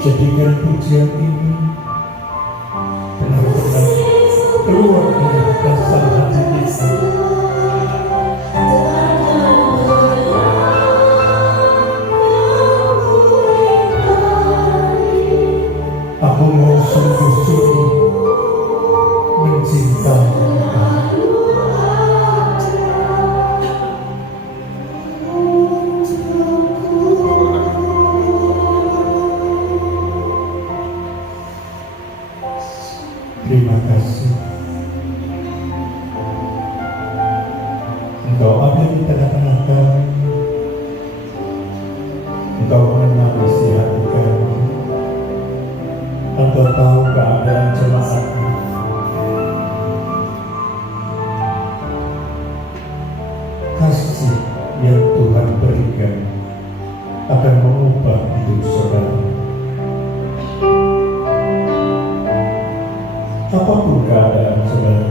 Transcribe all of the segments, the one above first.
Jadikan pujian ini benar-benar keluar dari dasar hati kita. Aku mau sungguh-sungguh mencintai Engkau. Terima kasih. Engkau ada di tengah-tengah kami. Engkau mengenal isi hati kami. Engkau tahu keadaan jemaatmu. Kasih yang Tuhan berikan akan mengubah hidup saudara. Apapun keadaan saudara,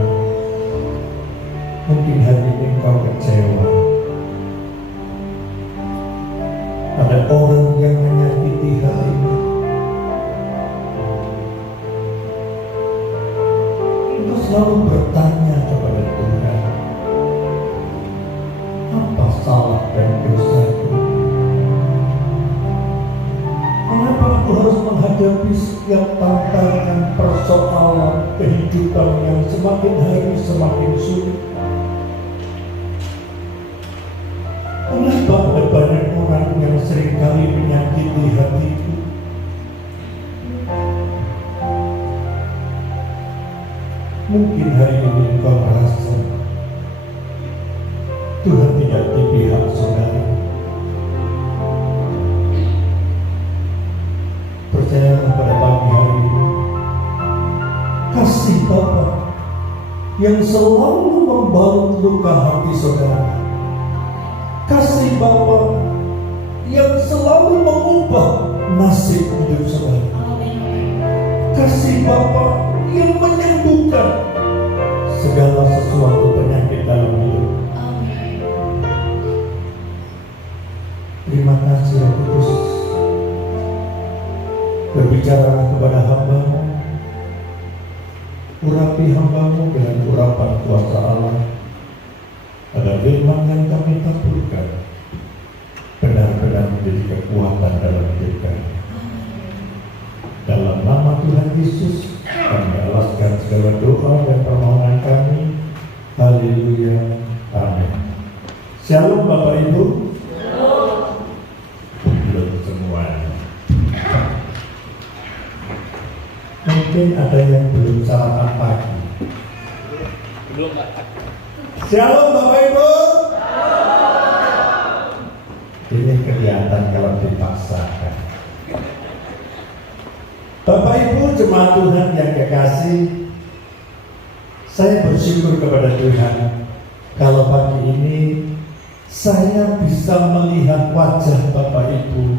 mungkin hari ini engkau kecewa. Ada orang yang menyakiti hatimu. Engkau selalu bertanya kepada Tuhan, apa salah dan dosaku? Mengapa aku harus menghadapi setiap tantangan persoalan kehidupan yang semakin hari semakin sulit? Mengapa ada banyak orang yang seringkali menyakiti hatiku? Mungkin hari ini engkau merasa Tuhan tidak di pihak saudara. Percayalah pada pagi hari ini, kasih Bapa yang selalu membalut luka hati saudara, kasih Bapa yang selalu mengubah nasib hidup saudara, kasih Bapa yang menyembuhkan segala sesuatu penyakit dalam hidup. Terima kasih Roh Kudus. Berbicara kepada hamba-Mu, urapi hamba-Mu dengan urapan kuasa Allah, agar firman yang kami taburkan benar-benar menjadi kekuatan dalam hidup kami. Dalam nama Tuhan Yesus, kami alaskan segala doa dan permohonan kami. Haleluya, amin. Shalom Bapak Ibu. Belum semuanya. Mungkin ada yang belum sarapan pagi. Belum. Shalom Bapak Ibu. Ini kelihatan kalau dipaksakan. Bapak Ibu jemaat Tuhan yang kekasih, saya bersyukur kepada Tuhan kalau pagi ini saya bisa melihat wajah Bapak Ibu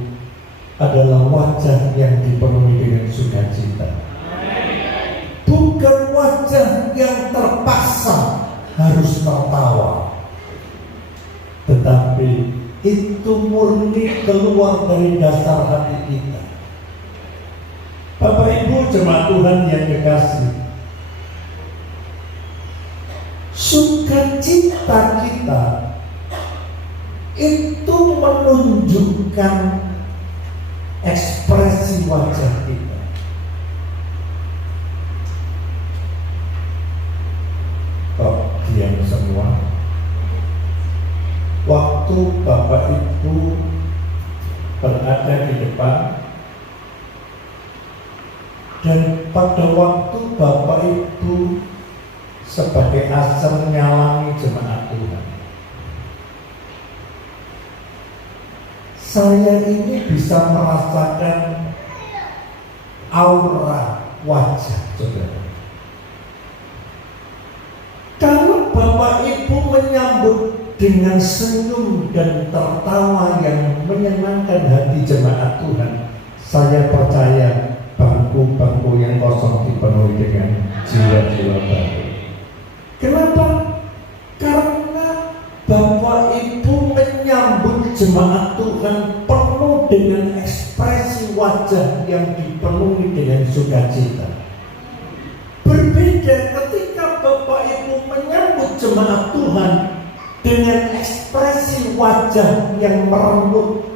adalah wajah yang dipenuhi dengan sukacita. Bukan wajah yang terpaksa harus tertawa, tetapi itu murni keluar dari dasar hati kita. Bapak Ibu jemaat Tuhan yang kekasih, sukacita kita itu menunjukkan ekspresi wajah kita. Kok diam semua? Waktu Bapak Ibu berada di depan, dan pada waktu Bapak Ibu sebagai asal menyalangi jemaat Tuhan, saya ini bisa merasakan aura wajah saudara. Kalau Bapak Ibu menyambut dengan senyum dan tertawa yang menyenangkan hati jemaat Tuhan, saya percaya bangku-bangku yang kosong dipenuhi dengan jiwa-jiwa baru. Kenapa? Karena Bapak Ibu menyambut jemaat Tuhan penuh dengan ekspresi wajah yang dipenuhi dengan sukacita. Berbeda ketika Bapak Ibu menyambut jemaat Tuhan dengan ekspresi wajah yang merenggut.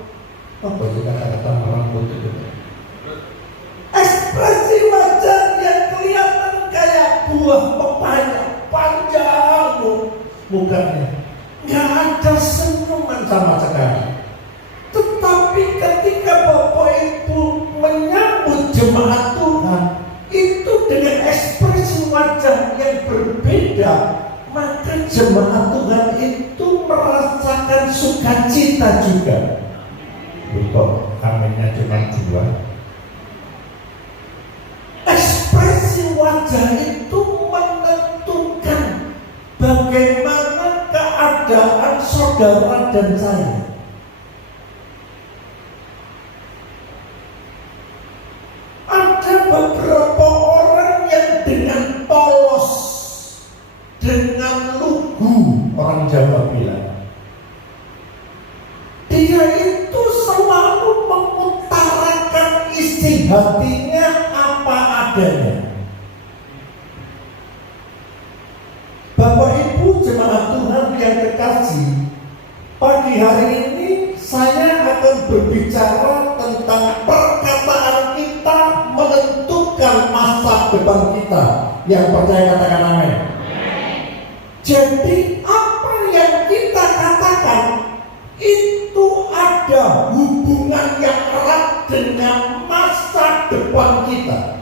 Apa sih kata-kata merenggut itu? Ekspresi wajah yang kelihatan kayak buah pepaya, panjang mukanya, nggak ada senyuman sama sekali. Tetapi ketika Bapak Ibu menyambut jemaat Tuhan itu dengan ekspresi wajah yang berbeda, maka jemaat Tuhan itu merasakan sukacita juga. Kok aminnya cuma 2? Ekspresi wajah itu menentukan bagaimana keadaan saudara dan saya. Ada beberapa orang yang dengan polos, dengan lugu, orang Jawa bilang, dia itu selalu mengutarakan isi hatinya apa adanya. Bapak Ibu jemaat Tuhan yang kekasih, pagi hari ini saya akan berbicara tentang perkataan kita menentukan masa depan kita. Yang percaya katakan amin. Jadi apa yang kita katakan itu ada hubungan yang erat dengan masa depan kita.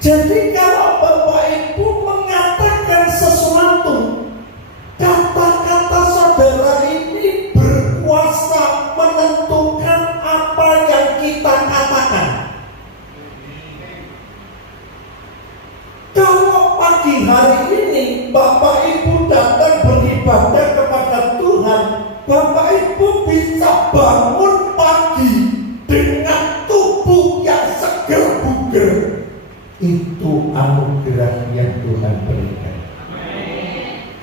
Jadi kalau Bapak Ibu mengatakan sesuatu, kata-kata saudara ini berkuasa menentukan apa yang kita katakan. Kalau pagi hari ini Bapak Ibu datang beribadah kepada Tuhan, Bapak Ibu bisa bangun pagi dengan tubuh yang segar bugar. Itu anugerah yang Tuhan berikan.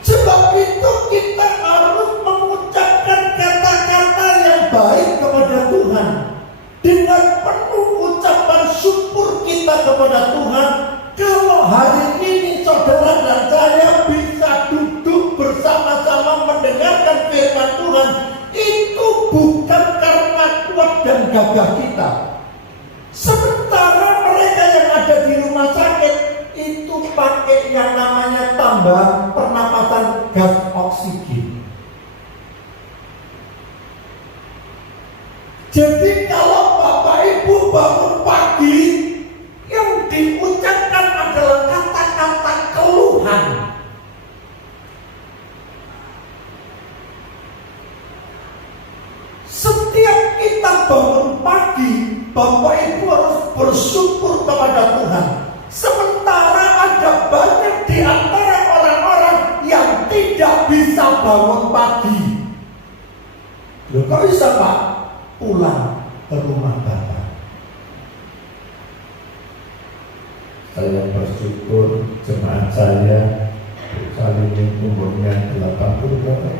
Sebab itu kita harus mengucapkan kata-kata yang baik kepada Tuhan. Dengan penuh ucapan syukur kita kepada Tuhan. Kalau hari ini saudara dan saya bisa duduk bersama-sama mendengarkan firman Tuhan, itu bukan karena kuat dan gagah kita. Sementara mereka yang ada di rumah sakit itu pakai yang namanya tambahan pernapasan gas oksigen. Jadi kalau Bapak Ibu bangun pagi, yang diucapkan adalah kata-kata keluhan. Setiap kita bangun pagi, Bapak Ibu harus bersyukur kepada Tuhan. Sementara ada banyak di antara orang-orang yang tidak bisa bangun pagi. Loh, kok bisa Pak? Pulang ke rumah Bapak. Saya bersyukur jemaat saya kali ini umurnya 80 berapa?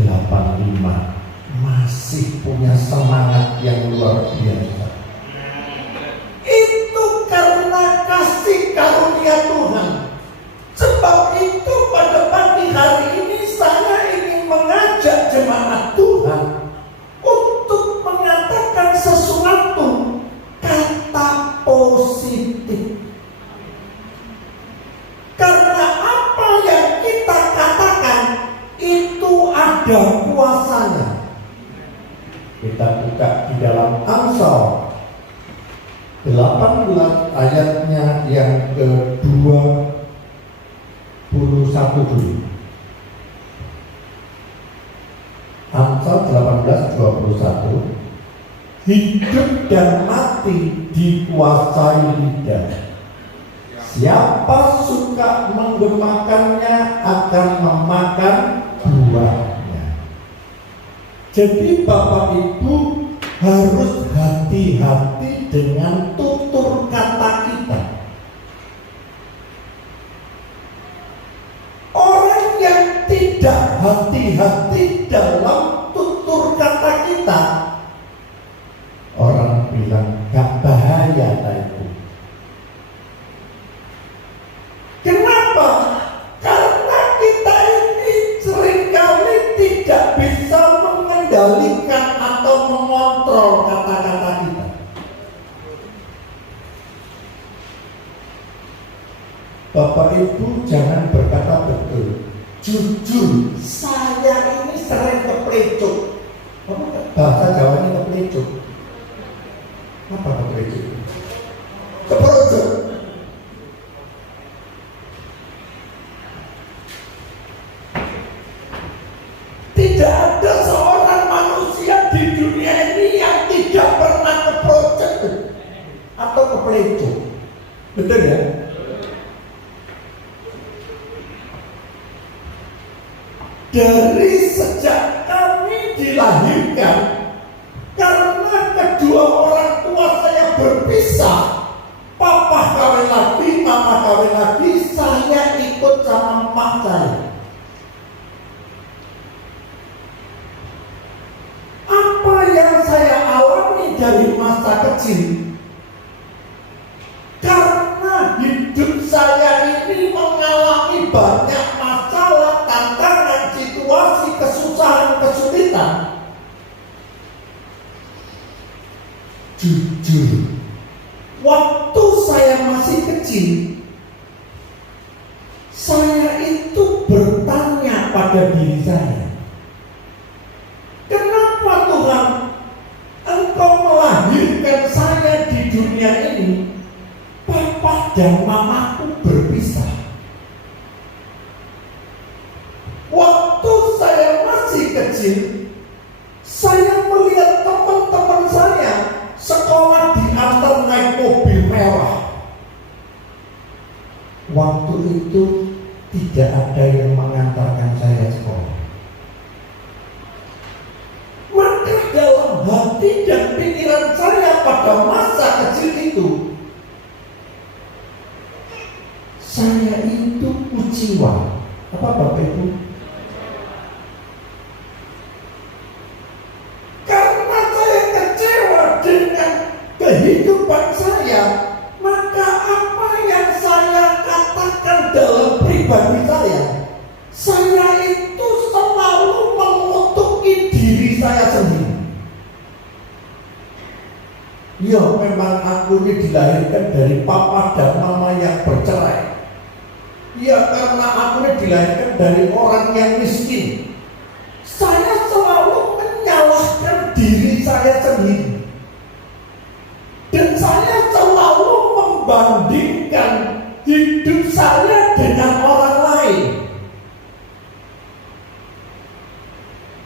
85. Masih punya semangat yang luar biasa. Itu karena kasih karunia Tuhan. Sebab itu pada pagi hari ini saya ingin mengajak jemaat Tuhan untuk mengatakan sesuatu kata positif. Karena apa yang kita katakan itu ada kuasanya. Kita buka di dalam Amsal 18 ayatnya yang ke-21 dulu. Amsal 18:21. Hidup dan mati dikuasai lidah. Siapa suka menggemakannya akan memakan buahnya. Jadi Bapak Ibu harus hati-hati dengan tutur kata kita. Orang yang tidak hati-hati dalam tutur kata kita. Orang bilang gak bahaya itu. Kenapa? Karena kita ini seringkali tidak bisa mengendalikan atau mengontrol kata-kata kita. Bapak Ibu jangan berkata betul. Jujur, saya ini sering keplecuk. Bahasa Jawanya keplecuk. Apa keplecuk? Keperucut. Tidak ada seorang manusia di dunia ini yang tidak pernah keperucut atau keplecuk. Betul ya? Dari sejak kami dilahirkan, karena kedua orang tua saya berpisah, papa kawin lagi, mama kawin lagi, saya ikut sama emak saya. Apa yang saya alami dari masa kecil, karena hidup saya ini mengalami banyak masalah, tantangan, situasi, kesusahan, kesulitan. Jujur, waktu saya masih kecil, saya itu bertanya pada diri saya, kenapa Tuhan Engkau melahirkan saya di dunia ini, papa dan mamaku berpisah. Waktu saya masih kecil, saya melihat teman-teman saya sekolah diantar naik mobil mewah. Waktu itu tidak ada yang mengantarkan saya sekolah. Maka dalam hati dan pikiran saya pada masa kecil itu, saya itu kuciwa. Apa Bapak Ibu? Karena saya kecewa dengan kehidupan saya, maka apa yang saya katakan dalam pribadi saya itu selalu mengutuki diri saya sendiri. Ya memang aku ini dilahirkan dari papa dan mama yang bercerai. Ya karena aku ini dilahirkan dari orang yang miskin. Saya selalu menyalahkan diri saya sendiri. Dan saya selalu membandingkan hidup saya dengan orang lain.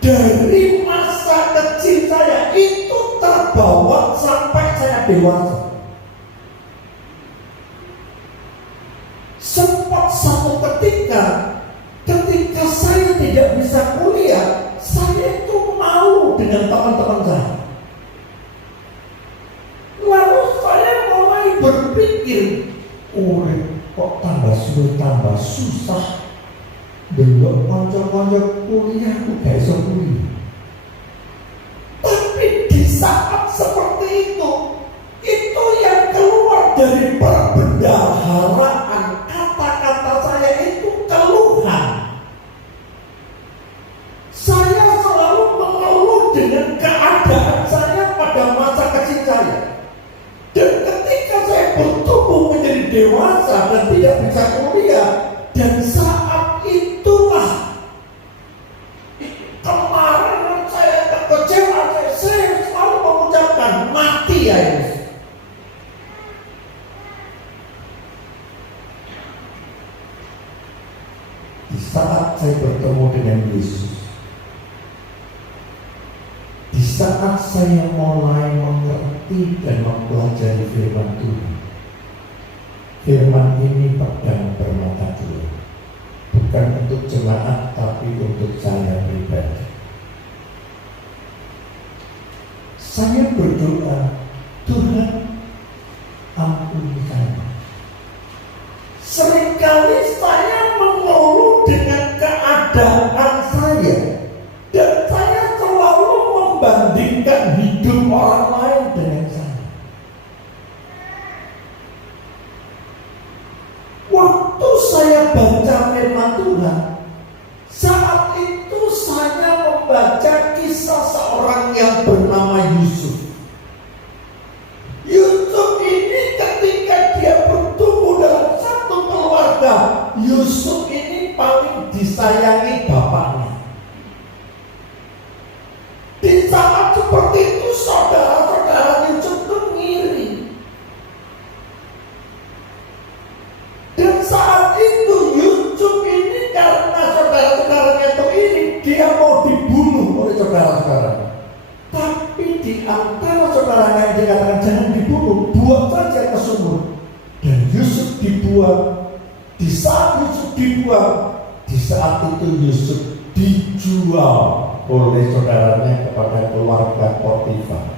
Dari masa kecil saya itu terbawa sampai saya dewasa. Sempat satu ketika saya tidak bisa kuliah, saya itu malu dengan teman-teman saya. Lalu saya mulai berpikir, kok tambah sulit, tambah susah. Delok konco-konco kuliah, aku gak iso kuliah. Tapi di saat seperti itu yang keluar dari perbendaharaan kata-kata saya itu keluhan. Saya selalu mengeluh dengan keadaan saya pada masa kecil saya. Dan ketika saya bertumbuh menjadi dewasa dan tidak bisa kuliah, dan saat itulah kemarin saya kecewa, saya selalu mengucapkan mati ya Yesus. Di saat saya bertemu dengan Yesus, di saat saya mulai mengerti dan mempelajari firman Tuhan, firman ini pedang bermata dua, bukan untuk jemaat tapi untuk saya pribadi. Saya berdoa, Tuhan ampuni saya. Seringkali saya mengeluh dengan keadaan saya membandingkan hidup orang lain dengan saya. Waktu saya baca firman Tuhan, saat itu saya membaca kisah seorang yang bernama Yusuf. Yusuf ini ketika dia bertumbuh dalam satu keluarga, Yusuf ini paling disayangi bapaknya. Di saat seperti itu saudara-saudara Yusuf itu ngiri. Dan saat itu Yusuf ini karena saudara-saudaranya itu iri, dia mau dibunuh oleh saudara-saudara. Tapi di antara saudaranya yang dikatakan jangan dibunuh, buang saja ke sumur. Dan Yusuf dibuang. Di saat Yusuf dibuang, di saat itu Yusuf dijual oleh saudaranya kepada keluarga Potifar.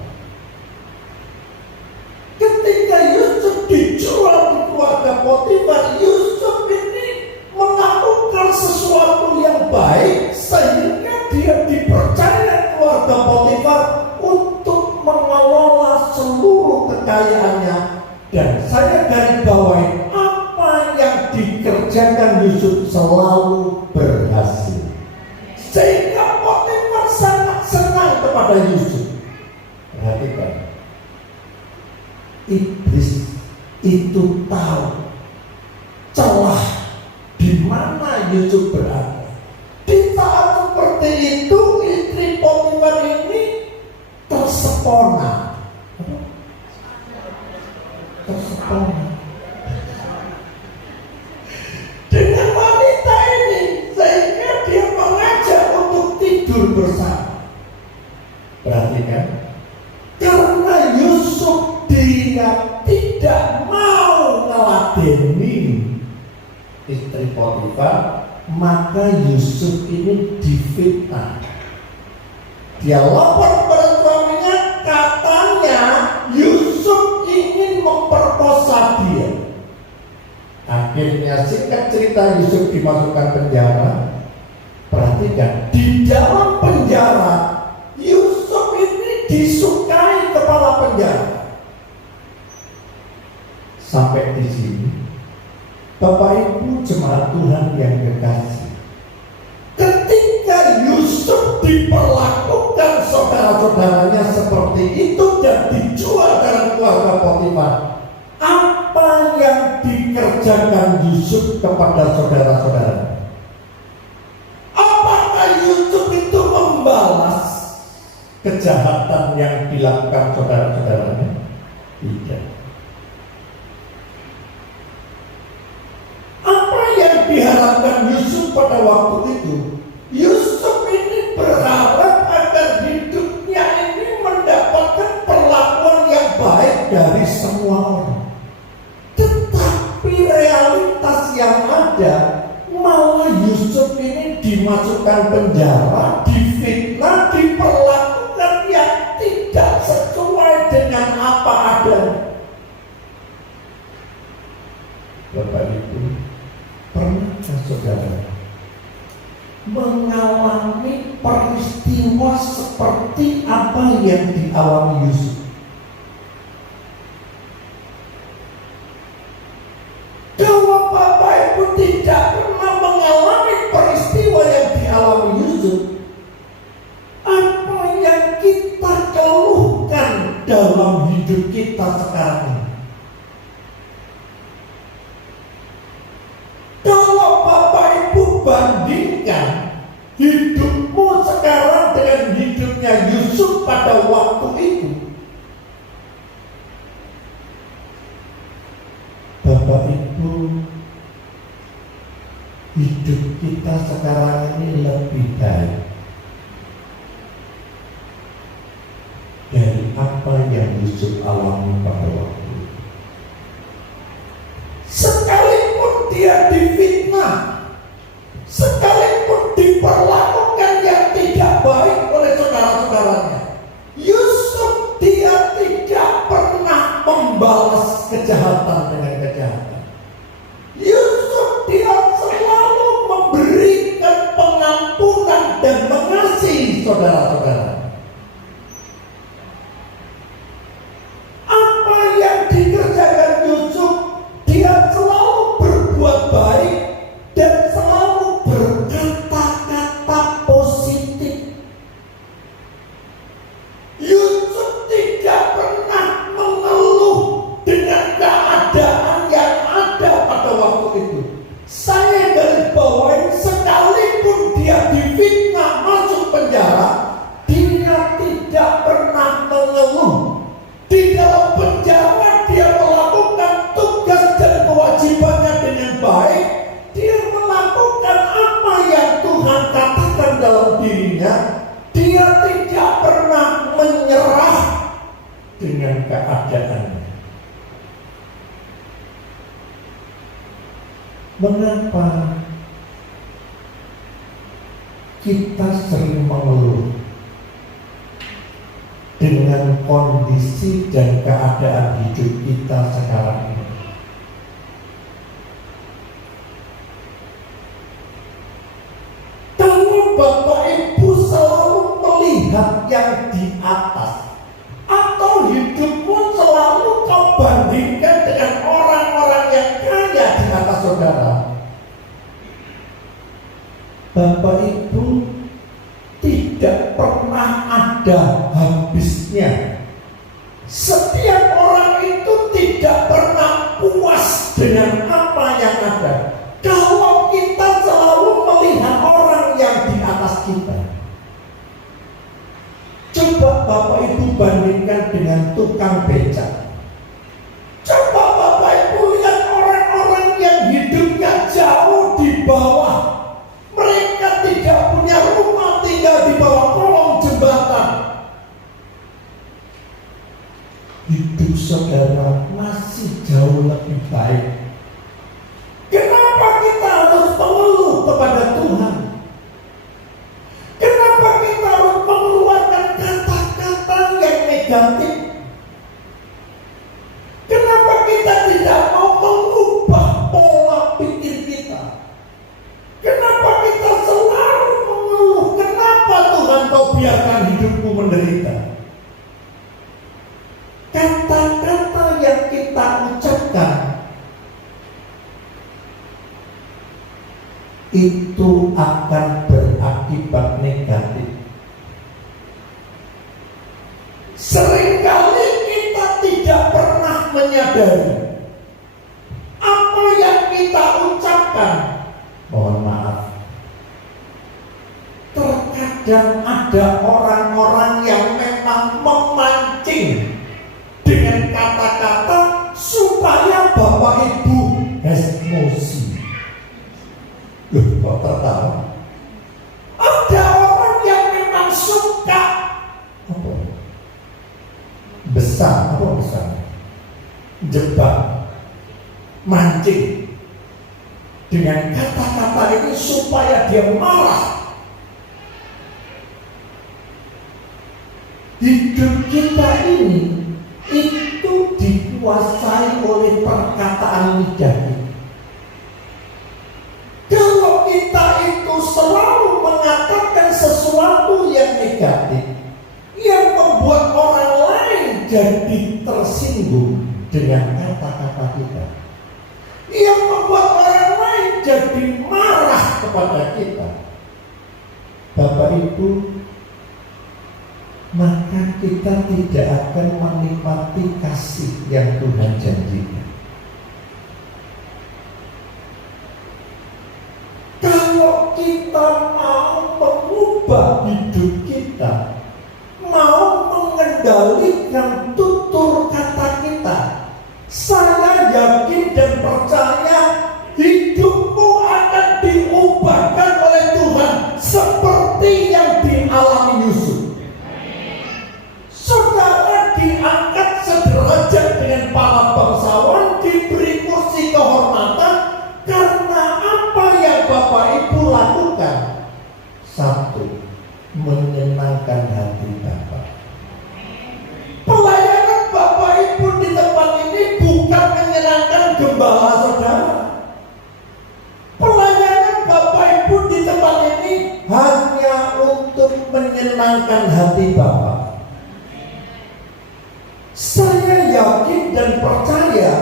Ketika Yusuf dijual di keluarga Potifar, Yusuf ini melakukan sesuatu yang baik sehingga dia dipercaya keluarga Potifar untuk mengelola seluruh kekayaannya. Dan saya garis bawahi, apa yang dikerjakan Yusuf selalu berhasil. Sehingga Potifar sangat senang kepada Yusuf. Perhatikan, iblis itu tahu celah di mana Yusuf berada. Di saat seperti itu, istri Potifar ini tersepona. Dengan wanita ini, sehingga dia mengajak untuk tidur bersama. Perhatikan, karena Yusuf dia tidak mau meladeni istri Potifar, maka Yusuf ini difitnah. Dia lapor kepada suaminya, katanya Yusuf ingin memperkosa dia. Akhirnya singkat cerita Yusuf dimasukkan penjara. Perhatikan, di dalam penjara Yusuf ini disukai kepala penjara. Sampai di sini, Bapak Ibu jemaat Tuhan yang kekasih, ketika Yusuf diperlakukan saudara-saudaranya seperti itu dan dijual dalam keluarga Potifar, apa yang dikerjakan Yusuf kepada saudara-saudara? Apakah Yusuf itu membalas kejahatan yang dilakukan saudara-saudaranya? Tidak. Apa yang diharapkan Yusuf pada waktu itu? Yusuf ini berharap agar hidupnya ini mendapatkan perlakuan yang baik dari semua orang. Tetapi realitas yang ada, malah Yusuf ini dimasukkan penjara, difitnah, diperlakukan yang tidak sesuai dengan apa adanya. Bapak Ibu, pernahkah saudara mengalami peristiwa seperti apa yang dialami Yusuf? Kalau Bapak Ibu tidak pernah mengalami peristiwa yang dialami Yusuf, apa yang kita keluhkan dalam hidup kita sekarang ini? Kalau Bapak Ibu bandingkan hidupmu sekarang dengan hidupnya Yusuf pada waktu itu, Bapak Ibu, hidup kita sekarang ini lebih baik dari apa yang Yusuf alami pada waktu itu. Sekalipun dia difitnah, sekalipun diperlakukan yang tidak baik oleh saudara-saudaranya, Yusuf dia tidak pernah membalas kejahatan dengan kejahatan. Yusuf dia selalu memberikan pengampunan dan mengasihi saudara-saudara. keadaannya. Mengapa kita sering mengeluh dengan kondisi dan keadaan hidup kita sekarang ini? Kalau Bapak Ibu selalu melihat yang di atas, atau hidupmu selalu kau bandingkan dengan orang-orang yang kaya di atas saudara, Bapak Ibu tidak pernah ada habisnya. Setiap orang itu tidak pernah puas dengan apa yang ada. Kalau kita selalu melihat orang yang di atas kita, coba Bapak Ibu bandingkan dengan tukang becak. Coba Bapak Ibu lihat orang-orang yang hidupnya jauh di bawah. Mereka tidak punya rumah, tinggal di bawah kolong jembatan. Hidup saudara masih jauh lebih baik. Kenapa kita harus mengeluh kepada Tuhan? Kenapa kita harus mengeluarkan kata-kata yang negatif? Kenapa kita tidak mau mengubah pola pikir kita? Kenapa kita selalu mengeluh? Kenapa Tuhan kau biarkan hidupku menderita? Kata-kata yang kita ucapkan itu akan berakibat negatif. Seringkali kita tidak pernah menyadari apa yang kita ucapkan. Mohon maaf, terkadang ada orang-orang yang memang memancing dengan kata-kata supaya Bapak Ibu emosi. Loh, kok tertawa? Ada orang yang memang suka apa? Besar, apa besar? Jebak, mancing dengan kata-kata itu supaya dia marah. Hidup kita ini itu dikuasai oleh perkataan lidah kita. Kalau kita itu selalu mengatakan sesuatu yang negatif, yang membuat orang lain jadi tersinggung dengan kata-kata kita, yang membuat orang lain jadi marah kepada kita, Bapak Ibu, maka kita tidak akan menikmati kasih yang Tuhan janjikan. Kalau kita mau mengubah hidup kita, mau mengendalikan tutur kata kita, saya yakin dan percaya hidupmu akan diubahkan oleh Tuhan seperti yang dialami Yusuf. Saudara diangkat sederajat dengan para bangsawan, diberi kursi kehormatan karena apa yang Bapak Ibu lakukan. Satu, menyenangkan hati Bapak. Pelayanan Bapak Ibu di tempat ini bukan menyenangkan gembala saudara. Pelayanan Bapak Ibu di tempat ini hanya untuk menyenangkan hati Bapak. Saya yakin dan percaya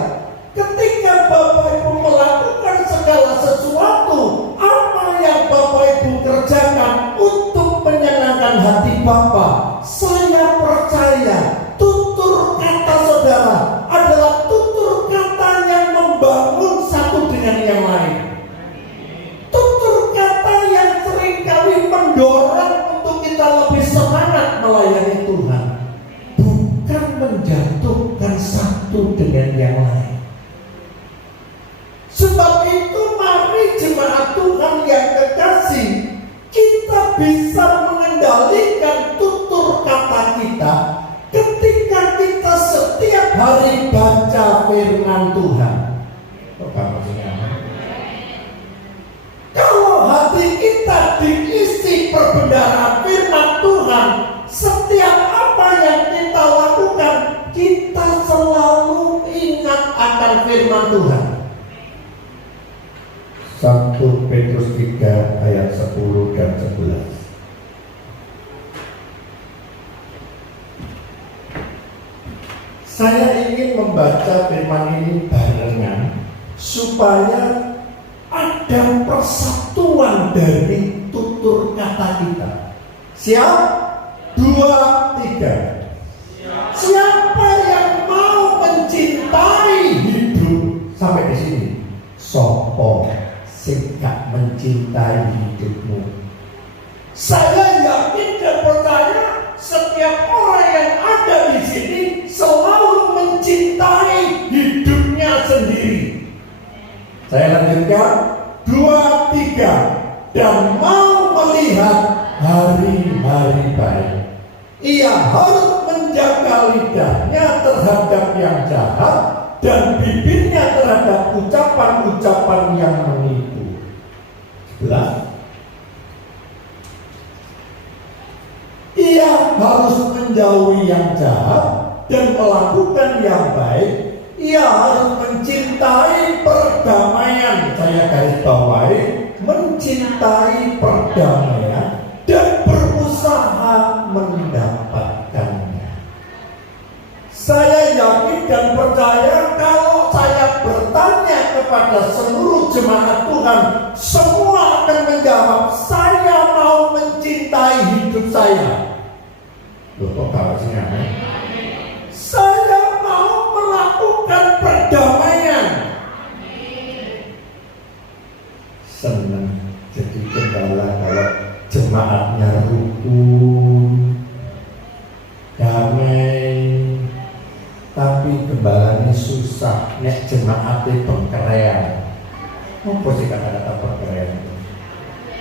ketika Bapak Ibu melakukan segala sesuatu, apa yang Bapak Ibu kerjakan untuk menyenangkan hati Bapak, saya percaya tutur kata saudara adalah tutur kata yang membangun satu dengan yang lain. Tutur kata yang seringkali mendorong untuk kita lebih semangat melayani Tuhan, bukan menjatuhkan satu dengan yang lain. Sebab itu mari jemaat Tuhan yang kekasih, kita bisa mengendalikan tutur kata kita ketika kita setia perbendaharaan firman Tuhan, setiap apa yang kita lakukan, kita selalu ingat akan firman Tuhan. 1 Petrus 3 ayat 10 dan 11. Saya ingin membaca firman ini barengan supaya ada persatuan dari tutur kata kita. Siap? 2, 3. Siapa yang mau mencintai hidup, sampai di sini, sopo sing gak mencintai hidupmu. Saya yakin dan percaya setiap orang yang ada di sini selalu mencintai hidupnya sendiri. Saya lanjutkan, 2, 3. Dan mau melihat hari-hari baik. Ia harus menjaga lidahnya terhadap yang jahat dan bibirnya terhadap ucapan-ucapan yang menipu. 11. Ia harus menjauhi yang jahat dan melakukan yang baik. Ia harus mencintai perdamaian. Saya garis bawahi, mencintai perdamaian dan berusaha mendapatkannya. Saya yakin dan percaya kalau saya bertanya kepada seluruh jemaat Tuhan, semua akan menjawab, saya mau mencintai hidup saya. Loh, kok kalau sini aneh? Saya mau melakukan perdamaian. Senang jadi gembala kalau jemaatnya rukun, damai, tapi gembalanya susah. Nek jemaatnya bengkerean. Apa sih kata-kata bengkerean?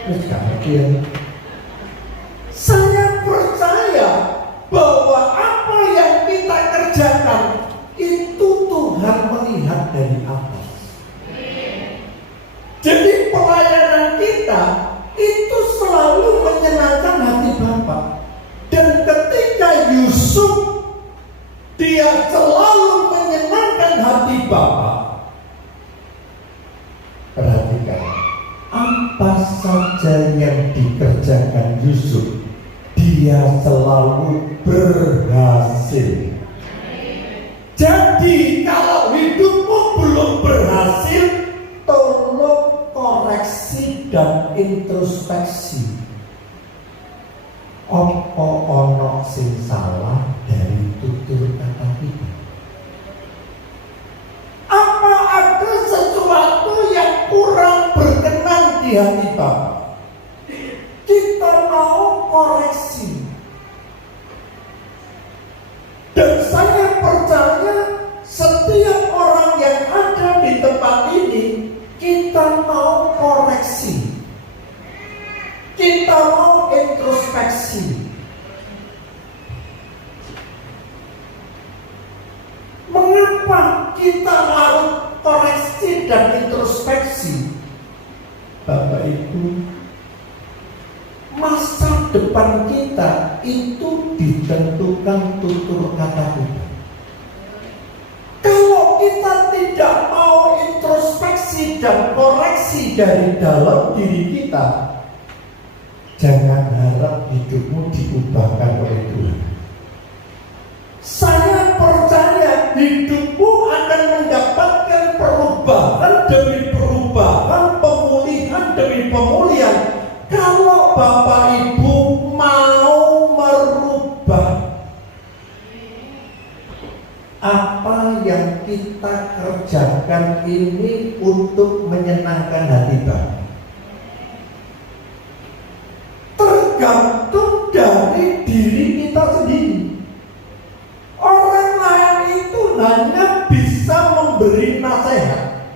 Ini gak ngerti ya. Saya percaya bahwa apa yang kita kerjakan itu Tuhan melihat dari atas. Jadi pelayanan kita itu selalu menyenangkan hati Bapa. Dan ketika Yusuf dia selalu menyenangkan hati Bapa, perhatikan apa saja yang dikerjakan Yusuf, dia selalu berhasil. Jadi kalau hidupmu belum berhasil, tolong koreksi dan introspeksi. Apa ono sing salah dari tutur kata kita? Apa ada sesuatu yang kurang berkenan di hati Bapak? Kita mau koreksi. Dan saya percaya setiap orang yang ada di tempat ini, kita mau koreksi. Kita mau introspeksi. Mengapa kita harus koreksi dan introspeksi? Bapak Ibu, masa depan kita itu ditentukan tutur kata kita. Kalau kita tidak mau introspeksi dan koreksi dari dalam diri kita, jangan harap hidupmu diubahkan oleh Tuhan. Saya percaya hidupmu akan mendapatkan perubahan demi perubahan, pemulihan demi pemulihan, kalau Bapak Ibu mau merubah apa yang kita kerjakan ini untuk menyenangkan hati Bapak. Tergantung dari diri kita sendiri. Orang lain itu hanya bisa memberi nasihat.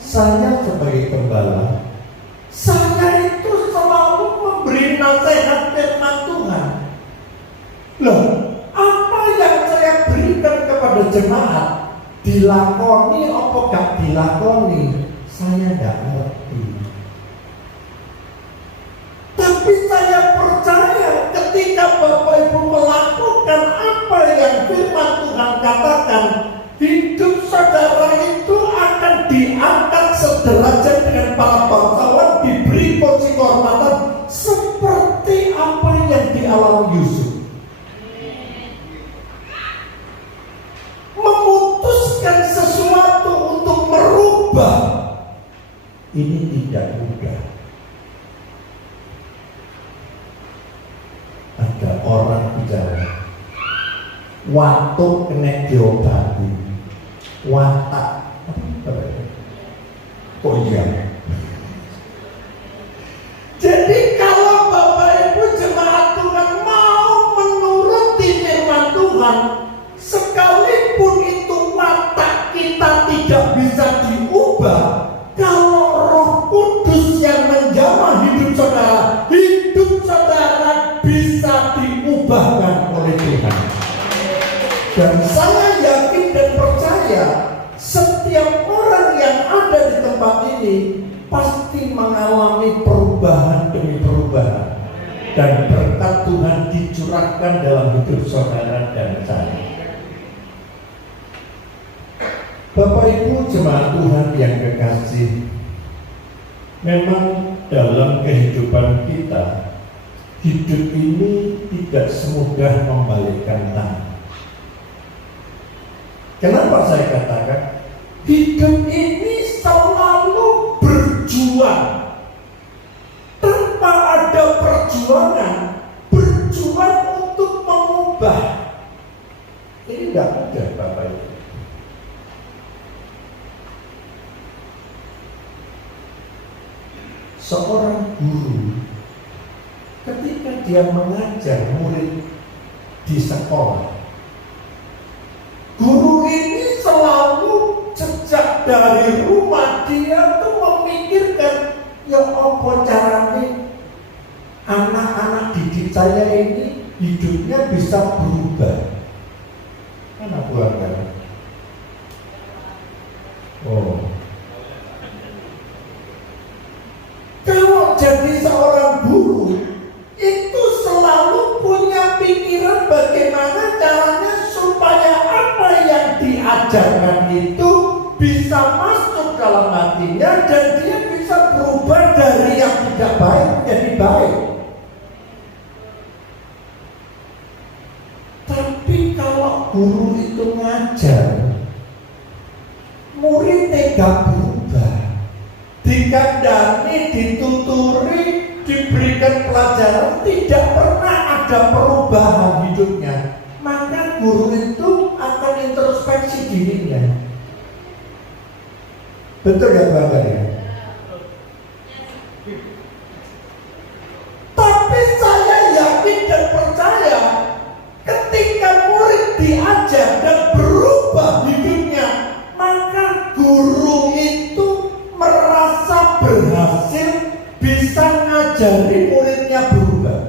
Saya sebagai gembala, saya itu selalu memberi nasihat firman Tuhan. Loh, apa yang saya berikan kepada jemaat dilakoni apa gak dilakoni, saya gak ngerti. Tapi yang firman Tuhan katakan, hidup saudara itu akan diangkat sederajat dengan para bangsawan, diberi porsi kehormatan seperti apa yang dialami Yusuf. Memutuskan sesuatu untuk merubah ini tidak mudah. Ada orang bicara, waktu kena diobati, watak, kok iya? Jadi kalau Bapak Ibu jemaat Tuhan mau menuruti firman Tuhan, sekalipun itu watak kita tidak bisa diubah, kalau Roh Kudus yang menjamah hidup saudara bisa diubahkan oleh Tuhan. Dan saya yakin dan percaya setiap orang yang ada di tempat ini pasti mengalami perubahan demi perubahan, dan berkat Tuhan dicurahkan dalam hidup saudara dan saya. Bapak Ibu jemaat Tuhan yang kekasih, memang dalam kehidupan kita, hidup ini tidak semudah membalikkan tangan. Kenapa saya katakan hidup ini selalu berjuang? Tanpa ada perjuangan, berjuang untuk mengubah, ini tidak mudah Bapak Ibu. Seorang guru ketika dia mengajar murid di sekolah, guru ini selalu sejak dari rumah dia tuh memikirkan, ya apa caranya anak-anak didik saya ini hidupnya bisa berubah. Anak buah kan? Oh, kalau jadi seorang guru itu selalu punya pikiran bagaimana caranya supaya apa yang diajarkan itu bisa masuk dalam hatinya dan dia bisa berubah dari yang tidak baik menjadi baik. Tapi kalau guru itu ngajar, muridnya gak berubah, dikandani, dituturi, diberikan pelajaran, tidak pernah ada perubahan hidupnya, maka guru itu akan introspeksi dirinya. Betul ya Bang ya? Tapi saya yakin dan percaya ketika murid diajar dan berubah hidupnya, maka guru itu merasa berhasil bisa ngajari muridnya berubah.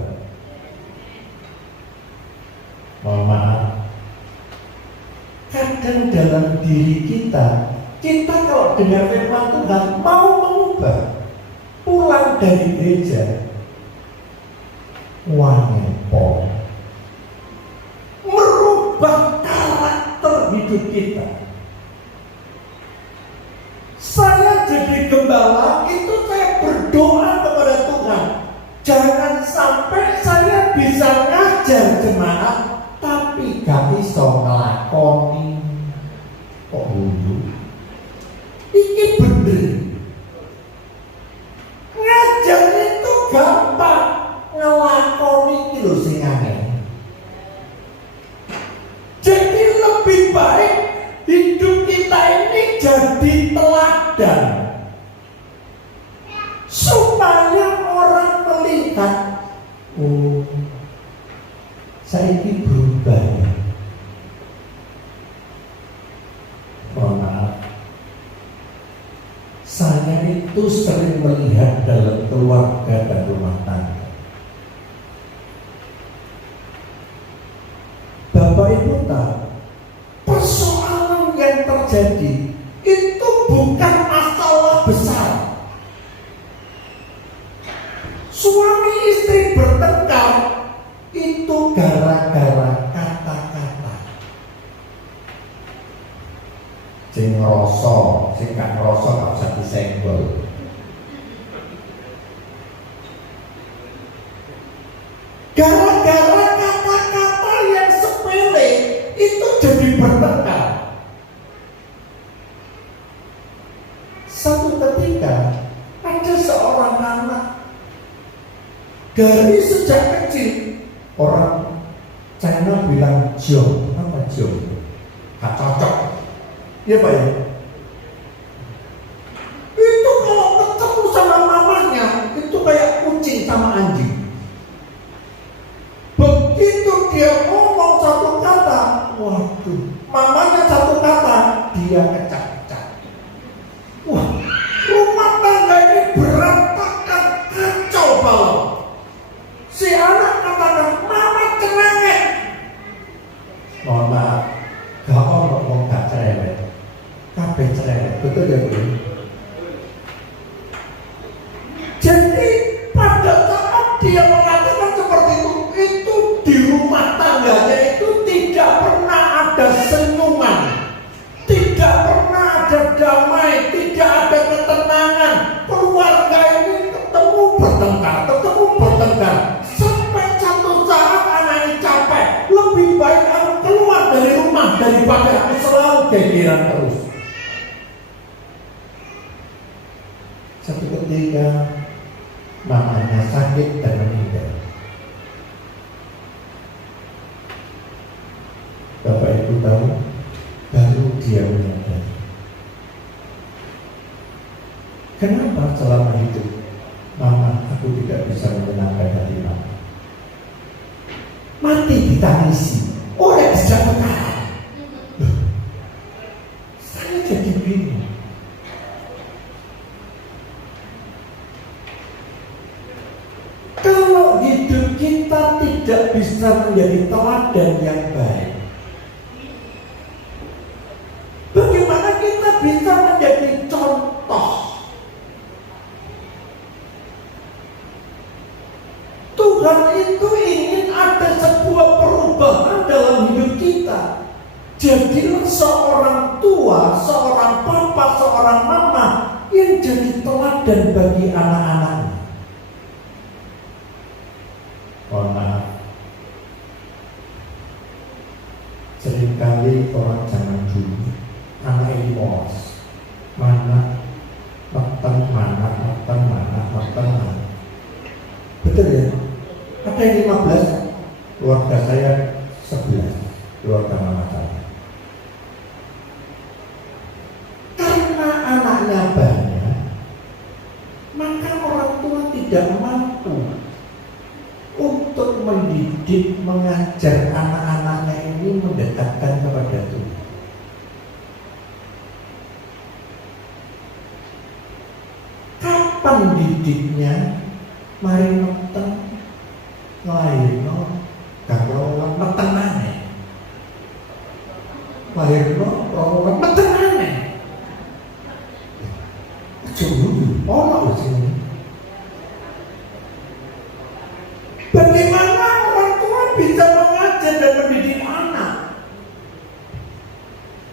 Mohon maaf, kadang dalam diri kita kalau dengar firman Tuhan mau mengubah, pulang dari gereja wangepong, merubah karakter hidup kita. Saya jadi gembala itu saya berdoa kepada Tuhan, jangan sampai saya bisa ngajar jemaat tapi gak bisa ngelakoni. Kok dulu ini bener, ngajar itu gampang, ngelakoni itu loh sing aneh. Jadi lebih baik hidup kita ini jadi teladan supaya orang melihat, oh saya ini berubah ya. Mohon maaf, saya itu sering melihat dalam keluarga dan rumah tangga. Bapak Ibu tahu, persoalan yang terjadi itu bukan masalah besar. Suami istri bertengkar itu gara-gara kata-kata. ngerasa, sing gak ngerasa gak usah disenggol. Gara-gara kata-kata yang sepele itu jadi bertengkar. Satu ketika ada seorang anak dari sejak kecil, orang China bilang jong, apa jong? Gak cocok, ya Pak ya. Itu kalau ketemu sama mamanya itu kayak kucing sama anjing. Begitu dia ngomong satu kata, waduh, mamanya satu kata, dia kecak-kecak. Wah, rumah tangga ini berantakan, kacau balau. Si anak katakan, mama cerewet. Mohon maaf, gak ngomong gak cerewet, kabeh cerewet, betul ya Bu? Jadi pada saat dia mengatakan seperti itu di rumah tangganya itu tidak pernah ada senyuman, tidak pernah ada damai, tidak ada ketenangan. Keluarga ini ketemu bertengkar. Sampai satu saat anak ini capek, lebih baik aku keluar dari rumah daripada aku selalu gegeran terus. Satu ketika mamanya sakit dan meninggal. Bapak Ibu tahu, baru dia menyadari. Kenapa selama hidup mama aku tidak bisa menyenangkan hati mama? Mati ditangisi, oleh sejak perkara. Saya jadi bingung. Kalau hidup kita tidak bisa menjadi teladan yang baik, bagaimana kita bisa menjadi contoh? Tuhan itu ingin ada sebuah perubahan dalam hidup kita. Jadilah seorang tua, seorang papa, seorang mama yang jadi teladan bagi anak-anaknya. Mohon maaf, seringkali orang zaman dulu anak ini molos, mana. Betul ya? Ada yang 15, keluarga saya 11, keluarga mama saya. Karena anaknya banyak, maka orang tua tidak mampu untuk mendidik, mengajar anak-anaknya ini mendekatkan kepada Tuhan. Kapan didiknya? Mari meteng, nglairno, karo meteng maneh. Lahirno, ora meteng maneh. Jujur, ono sing. Bagaimana orang tua bisa mengajar dan mendidik anak?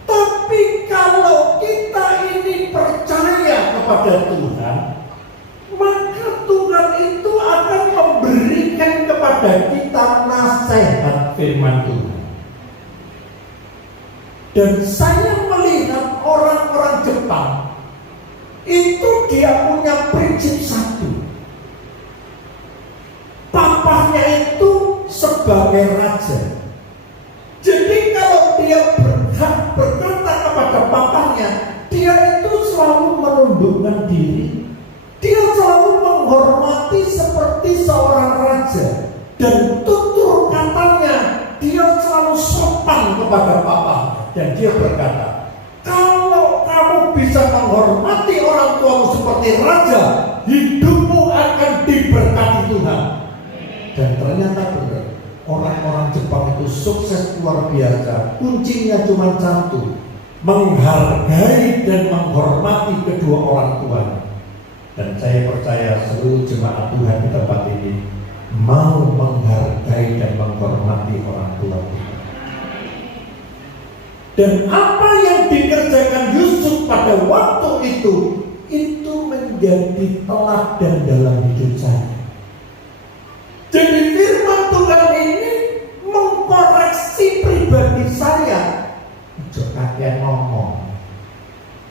Tapi kalau kita ini percaya kepada Tuhan, maka Tuhan itu akan memberikan kepada kita nasihat firman Tuhan. Dan saya melihat orang-orang Jepang itu dia punya prinsip satu. Papahnya itu sebagai raja. Jadi kalau dia berhak berkata kepada papahnya, dia itu selalu menundukkan diri. Dia selalu menghormati seperti seorang raja. Dan tutur katanya, dia selalu sopan kepada papahnya. Dan dia berkata, kalau kamu bisa menghormati orang tuamu seperti raja, hidupmu akan diberkati Tuhan. Dan ternyata benar, orang-orang Jepang itu sukses luar biasa. Kuncinya cuma satu, menghargai dan menghormati kedua orang tuanya. Dan saya percaya seluruh jemaat Tuhan di tempat ini mau menghargai dan menghormati orang tua kita. Dan apa yang dikerjakan Yusuf pada waktu itu menjadi teladan dalam hidup saya. Jadi firman Tuhan ini mengkoreksi pribadi saya. Ojo kakek ngomong,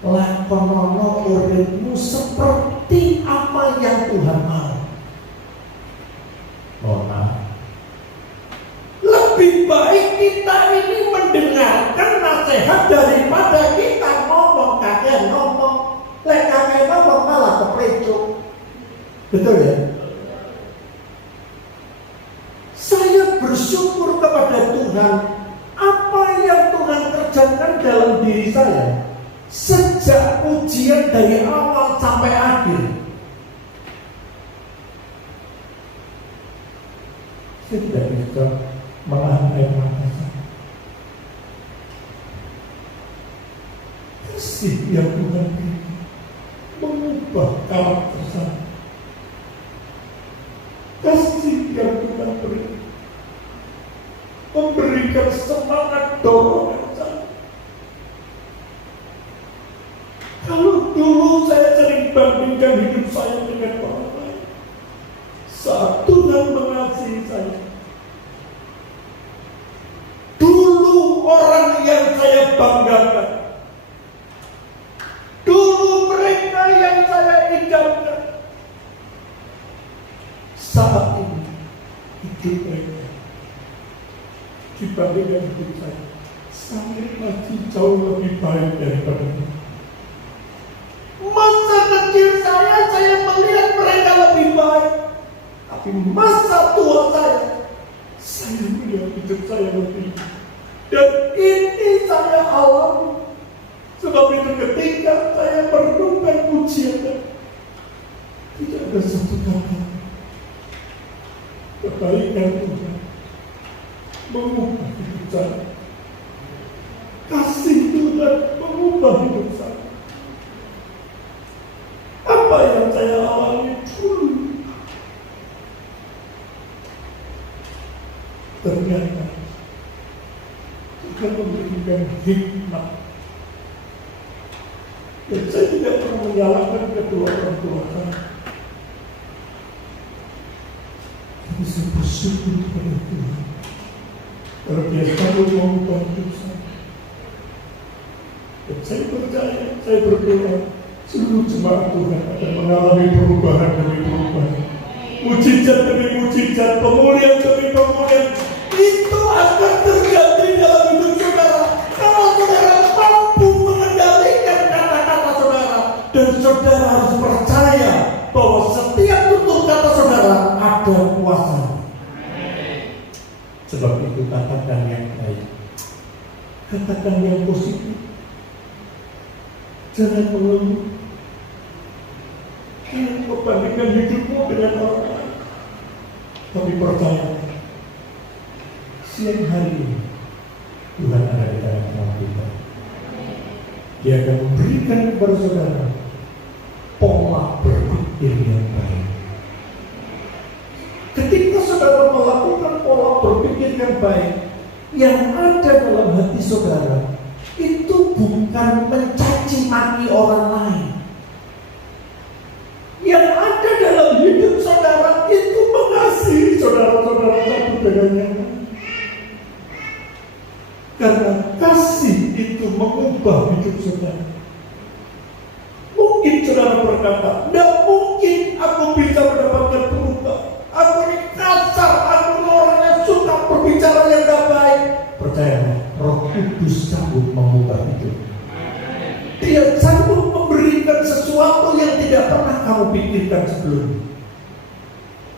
lakonono uripmu seperti apa yang Tuhan mau. Lebih baik kita ini mendengarkan nasihat daripada kita ngomong kakek ngomong. Lek kakek ngomong malah keprecuk. Betul ya? Saya bersyukur kepada Tuhan apa yang Tuhan kerjakan dalam diri saya sejak ujian dari awal sampai akhir. Saya tidak bisa menahan air mata saya. Kasih yang Tuhan berikan mengubah karakter saya. Kasih yang Tuhan berikan memberikan semangat dorongan saya. Kalau dulu saya sering bandingkan hidup saya dengan orang lain, saat Tuhan mengasihi saya, dulu orang yang saya banggakan, dulu mereka yang saya idamkan, saat ini hidup mereka dibandingkan hidup saya masih jauh lebih baik daripada itu. Masa kecil saya melihat mereka lebih baik, tapi masa tua saya melihat hidup saya lebih baik. Dan ini saya alami. Sebab itu ketika saya merenungkan ujian, tidak ada satu kata kebaikan Tuhan mengubah hidup saya. Kasih Tuhan mengubah hidup saya. Apa yang saya alami dulu ternyata Tuhan memberikan hikmah. Dan saya tidak pernah menyalahkan kedua orang tua saya. Tapi saya bersyukur kepada Tuhan kalau Dia selalu mengubah hidup saya. Dan saya percaya, saya berdoa seluruh jemaat Tuhan akan mengalami perubahan demi perubahan, mujizat demi mujizat, pemulihan demi pemulihan. Itu akan terjadi dalam hidup saudara kalau saudara mampu mengendalikan kata-kata saudara, dan saudara harus percaya bahwa setiap tutur kata saudara ada kuasa. Sebab itu katakan yang baik, katakan yang positif, jangan mengeluh. Jangan membandingkan hidupmu dengan orang lain, tapi percaya siang hari ini Tuhan ada di dalam kita. Dia akan memberikan kepada saudara pola berpikir yang baik. Ketika saudara melakukan pola berpikir yang baik, yang ada dalam hati saudara itu bukan mencaci maki orang lain. Yang ada dalam hidup saudara itu mengasihi saudara-saudara satu dengan yang lain. Karena kasih itu mengubah hidup saudara. Mungkin saudara berkata, tidak mungkin aku bisa mendapatkan perubahan. Aku ini kasar, aku orang yang suka berbicara yang tidak baik. Percayalah, Roh Kudus sanggup mengubah hidup. Dia sanggup memberikan sesuatu yang tidak pernah kamu pikirkan sebelumnya.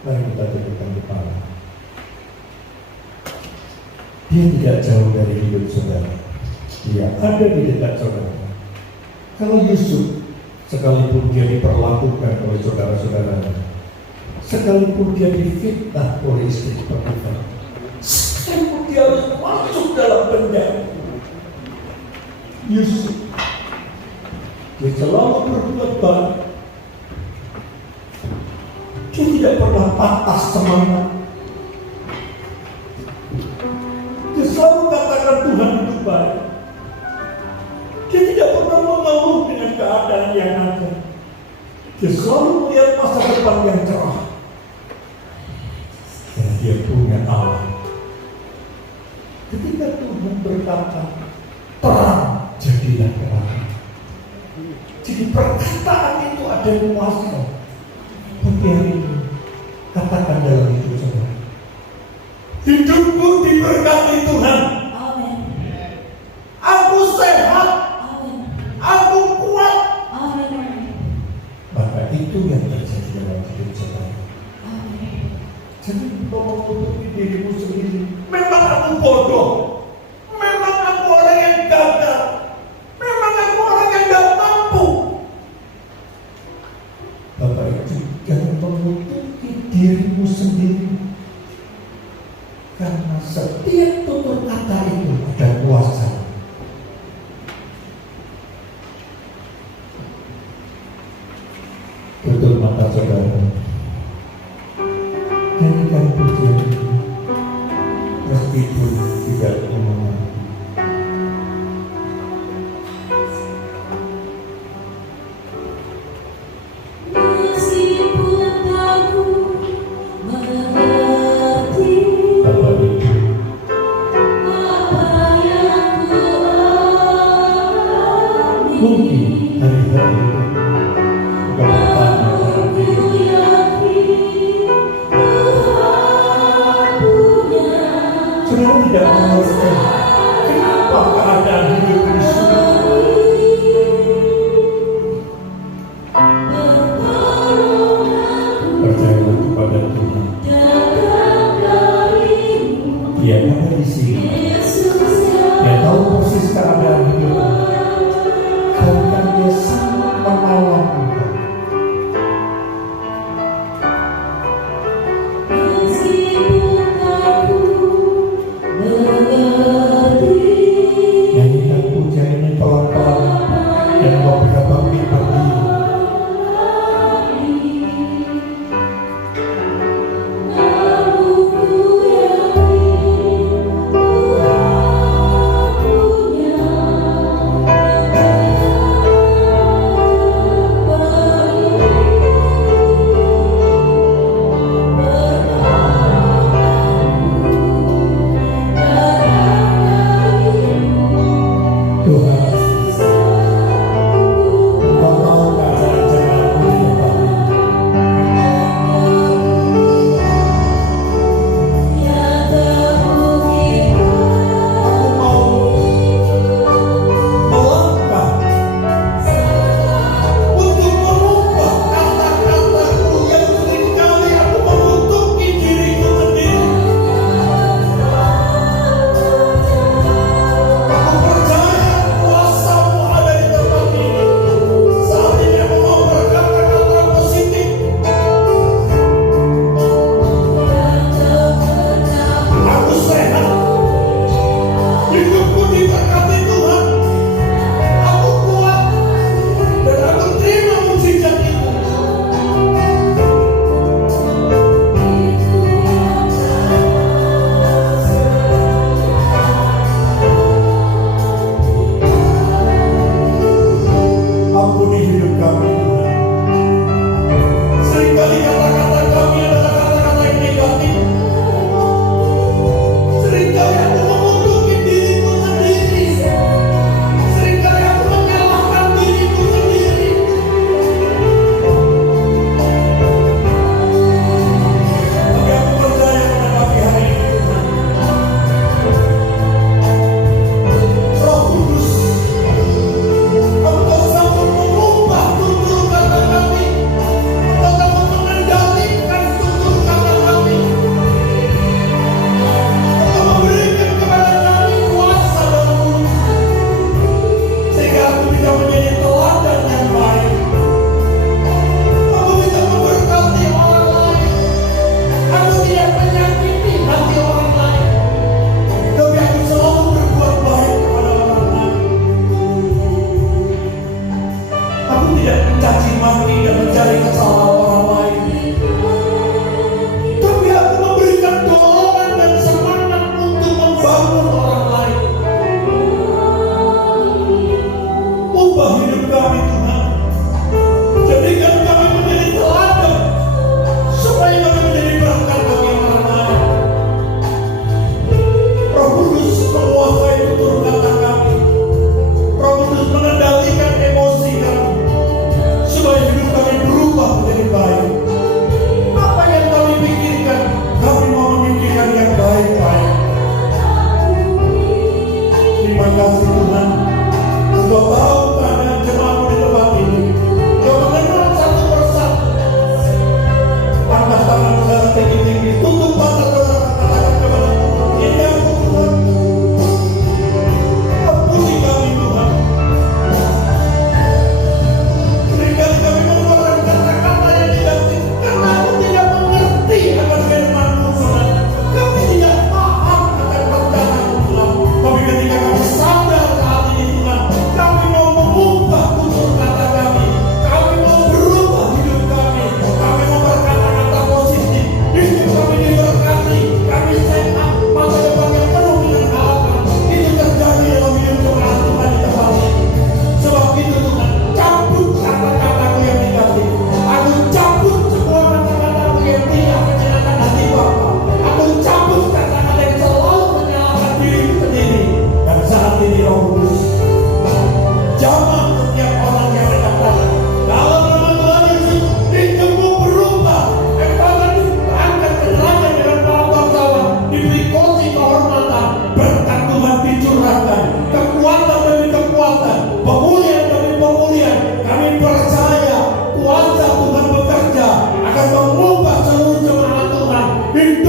Mari kita tundukkan kepala. Dia tidak jauh dari hidup saudara. Dia ada di dekat saudara. Kalau Yusuf, sekalipun dia diperlakukan oleh saudara-saudaranya, sekalipun dia difitnah oleh istri Potifar, sekalipun dia harus masuk dalam penjara, Yusuf dia selalu berbuat baik. Dia tidak pernah patah semangat. Dia selalu katakan Tuhan itu baik. Dia selalu melihat masa depan yang cerah. Dan dia punya Allah. Ketika Tuhan berkata, terang, jadilah terang. Jadi perkataan itu ada kuasa. Bagi hari ini, katakan dalam hidup saudara, hidupku diberkati Tuhan. Amin. Aku sehat. Amin. Aku kuat. Amin. Maka itu yang terjadi dalam hidup saudara. Amin. Jadi tolong tutupi dirimu sendiri. Memang aku bodoh. Memang aku orang yang gagal. Memang aku orang yang gak mampu. Bapak itu jangan menutupi dirimu sendiri. Karena setiap tutur kata itu ada kuasa. Tutup mata saudara. Nyanyikan pujian ini meskipun tidak umum. Meskipun aku mengerti Bapak Ibu, apa yang ku alami, mungkin hari-hari itu engkau bertanya dalam ku dirimu, yakin Tuhan punya saudara tidak mengerti kenapa keadaan hidup ini sulit. Percayalah kepada Tuhan. Dia ada di sini. Dia tahu persis keadaan hidupmu. Bahkan dia sangat menolong engkau. Nyanyikan pujian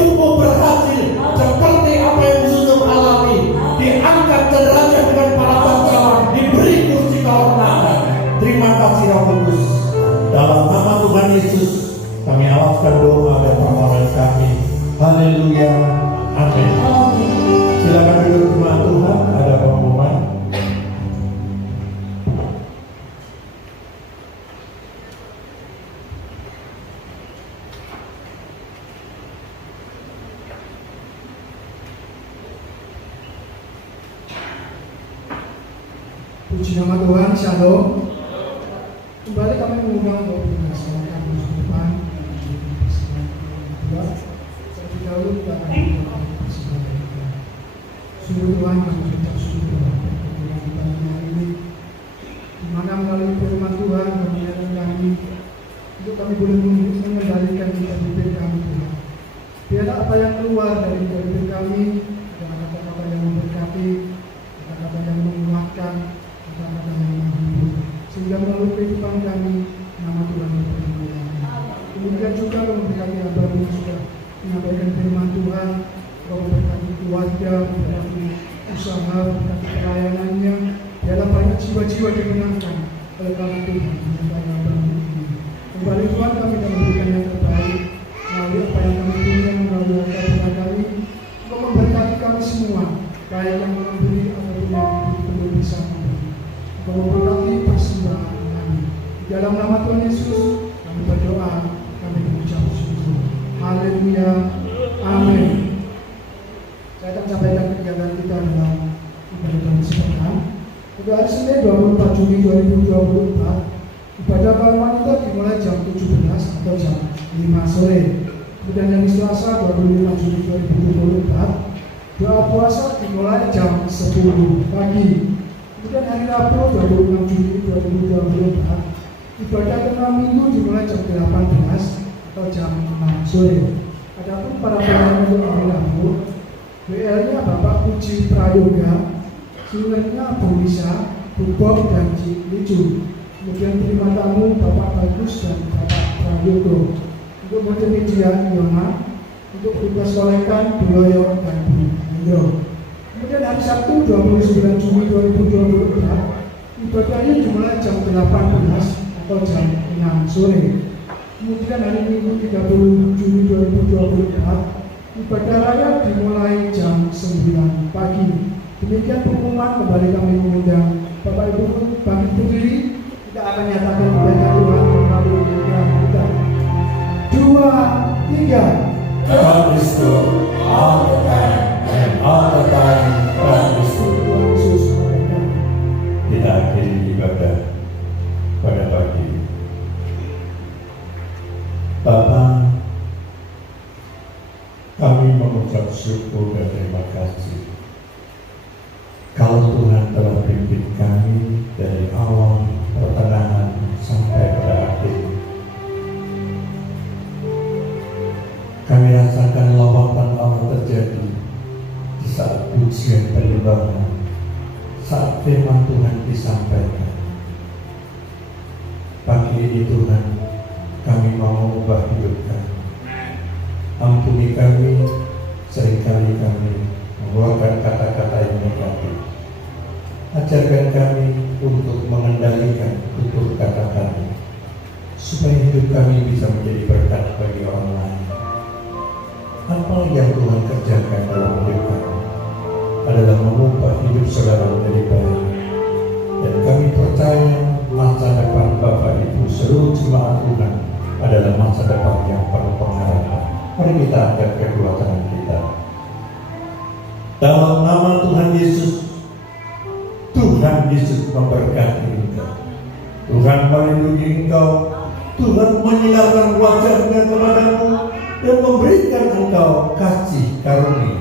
hidupmu berhasil seperti apa yang Yusuf alami, diangkat derajat dengan para bangsawan, diberi kursi kehormatan. Terima kasih Roh Kudus. Dalam nama Tuhan Yesus kami awaskan doa dan permohonan kami. Haleluya, amin. Silakan duduk jemaat Tuhan, ada pengumuman. Puji nama Tuhan, Shalom. Kembali kami mengundang untuk berdasarkan minggu depan terlebih dahulu kita akan melakukan persembahan kita. Sungguh Tuhan kami ucap syukur untuk pagi hari ini, di mana melalui firman Tuhan mengingatkan kami untuk kami boleh mengendalikan hidup kami Tuhan. Biarlah apa yang keluar dari hidup kami adalah kata-kata yang memberkati, kata-kata yang menguatkan, kata-kata yang menghibur, sehingga melalui kehidupan kami nama Tuhan dipermuliakan. Demikian juga memberkati abang yang sudah menyampaikan firman Tuhan, memberkati keluarga, memberkati usaha, memberkati pelayanannya. Biarlah banyak jiwa-jiwa dimenangkan oleh karena Tuhan menyertai abang ini. Kembali Tuhan kami dan memberikan yang terbaik melalui apa yang kami punya, melalui harta kami, untuk memberkati kami semua, baik yang memberi ataupun yang belum bisa memberi. Untuk memberkati persembahan kami. Di dalam nama Tuhan Yesus kami berdoa, kami mengucap syukur. Haleluya, amin. Saya akan sampaikan kegiatan kita dalam ibadah sepekan. Pada hari Senin 24 Juni 2024, ibadah kaum wanita dimulai jam 17 atau jam 5 sore. Kemudian hari Selasa 25 Juni 2024, doa puasa dimulai jam 10 pagi. Kemudian hari Rabu 26 Juni 2024, ibadah tengah minggu dimulai jam 18 atau jam 6 sore. Adapun para pelayan untuk hari Rabu, WL-nya Bapak Puji Prayoga, Singernya Bu Lisa, Bu Bob dan Ci Licu. Kemudian terima tamu Bapak Bagus dan Bapak Prayogo. Untuk multimedia Yona, untuk tugas kolekan Bu Loyo dan Bu Indro. Kemudian hari Sabtu 29 Juni 2024, ibadahnya dimulai jam 18 atau jam 6 sore. Kemudian hari Minggu 30 Juni 2024, ibadah raya dimulai jam 9 pagi. Demikian pengumuman. Kembali kami mengundang Bapak Ibu bangkit berdiri. Kita akan nyatakan kepada Tuhan melalui doa kita. 2, 3. God is good all the time, and all the time God is good. Tuhan Yesus memberkati. Kita akhiri ibadah pada pagi ini. Bapa, kami mengucap syukur dan terima kasih. Kalau Tuhan telah pimpin kami dari awal, pertengahan, sampai pada akhir. Kami rasakan lawatan Allah terjadi di saat pujian penyembahan, saat firman Tuhan disampaikan. Pagi ini Tuhan, kami mau ubah hidup kami. Ampuni kami, seringkali kami mengeluarkan kata-kata yang negatif. Ajarkan kami untuk mengendalikan tutur kata kami, supaya hidup kami bisa menjadi berkat bagi orang lain. Apa yang Tuhan kerjakan dalam hidup kami adalah mengubah hidup saudara menjadi baik. Dan kami percaya masa depan Bapak Ibu seluruh jemaat Tuhan adalah masa depan yang penuh pengharapan. Mari kita angkat kedua tangan kita. Dalam nama Tuhan Yesus, Tuhan Yesus memberkati engkau. Tuhan melindungi engkau. Tuhan menyinarkan wajahnya kepadamu dan memberikan engkau kasih karunia.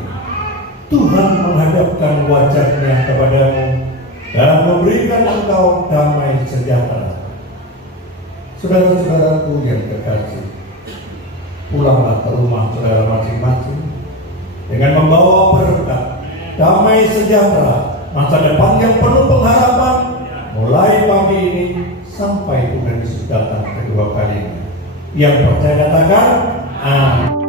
Tuhan menghadapkan wajahnya kepadamu dan memberikan engkau damai sejahtera. Saudara-saudaraku yang terkasih, pulanglah ke rumah saudara masing-masing dengan membawa berkat, damai sejahtera, masa depan yang penuh pengharapan mulai pagi ini sampai Tuhan Yesus datang kedua kalinya. Yang percaya katakan amin.